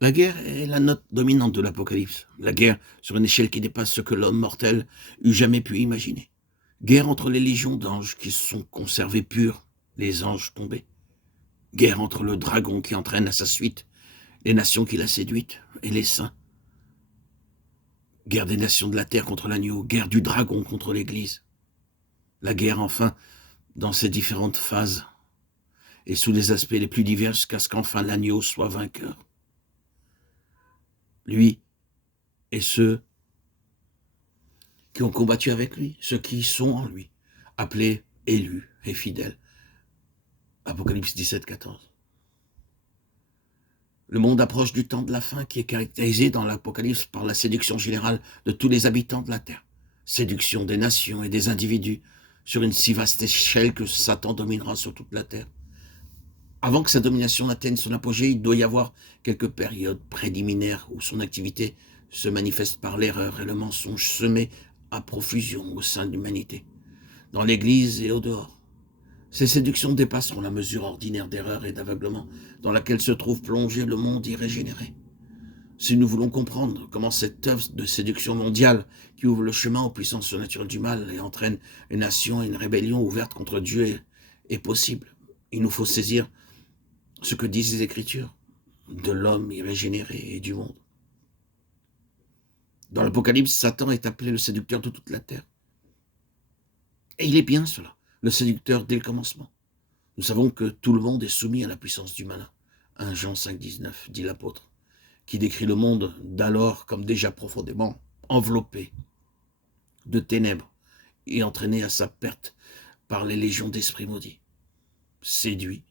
La guerre est la note dominante de l'Apocalypse. La guerre sur une échelle qui dépasse ce que l'homme mortel eût jamais pu imaginer. Guerre entre les légions d'anges qui se sont conservés purs, les anges tombés. Guerre entre le dragon qui entraîne à sa suite les nations qu'il a séduites et les saints. Guerre des nations de la terre contre l'agneau, guerre du dragon contre l'Église. La guerre, enfin, dans ses différentes phases et sous les aspects les plus divers jusqu'à ce qu'enfin l'agneau soit vainqueur. Lui et ceux qui ont combattu avec lui, ceux qui sont en lui, appelés, élus et fidèles. Apocalypse 17, 14. Le monde approche du temps de la fin qui est caractérisé dans l'Apocalypse par la séduction générale de tous les habitants de la terre. Séduction des nations et des individus sur une si vaste échelle que Satan dominera sur toute la terre. Avant que sa domination atteigne son apogée, il doit y avoir quelques périodes préliminaires où son activité se manifeste par l'erreur et le mensonge semé à profusion au sein de l'humanité, dans l'Église et au dehors. Ces séductions dépasseront la mesure ordinaire d'erreur et d'aveuglement dans laquelle se trouve plongé le monde irrégénéré. Si nous voulons comprendre comment cette œuvre de séduction mondiale qui ouvre le chemin aux puissances surnaturelles du mal et entraîne une nation et une rébellion ouverte contre Dieu est possible, il nous faut saisir ce que disent les Écritures de l'homme irrégénéré et du monde. Dans l'Apocalypse, Satan est appelé le séducteur de toute la terre. Et il est bien cela, le séducteur dès le commencement. Nous savons que tout le monde est soumis à la puissance du malin. 1 Jean 5, 19, dit l'apôtre, qui décrit le monde d'alors comme déjà profondément enveloppé de ténèbres et entraîné à sa perte par les légions d'esprits maudits. Séduit.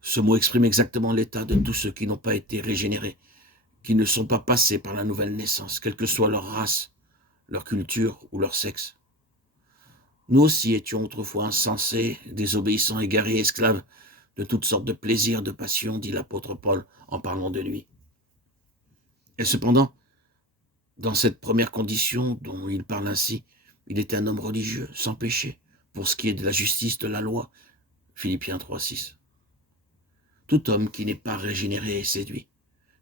Ce mot exprime exactement l'état de tous ceux qui n'ont pas été régénérés, qui ne sont pas passés par la nouvelle naissance, quelle que soit leur race, leur culture ou leur sexe. Nous aussi étions autrefois insensés, désobéissants, égarés, esclaves de toutes sortes de plaisirs, de passions, dit l'apôtre Paul en parlant de lui. Et cependant, dans cette première condition dont il parle ainsi, il était un homme religieux, sans péché, pour ce qui est de la justice de la loi, Philippiens 3, 6. Tout homme qui n'est pas régénéré est séduit.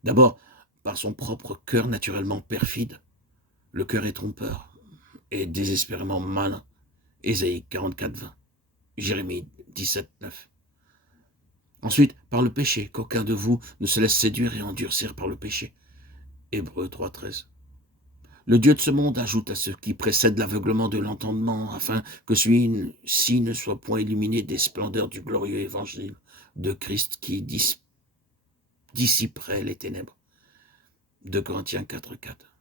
D'abord, par son propre cœur naturellement perfide. Le cœur est trompeur et désespérément malin. Ésaïe 44, 20. Jérémie 17, 9. Ensuite, par le péché, qu'aucun de vous ne se laisse séduire et endurcir par le péché. Hébreux 3, 13. Le Dieu de ce monde ajoute à ce qui précède l'aveuglement de l'entendement, afin que celui-ci ne soit point illuminé des splendeurs du glorieux évangile de Christ qui dissiperait les ténèbres. 2 Corinthiens 4, 4.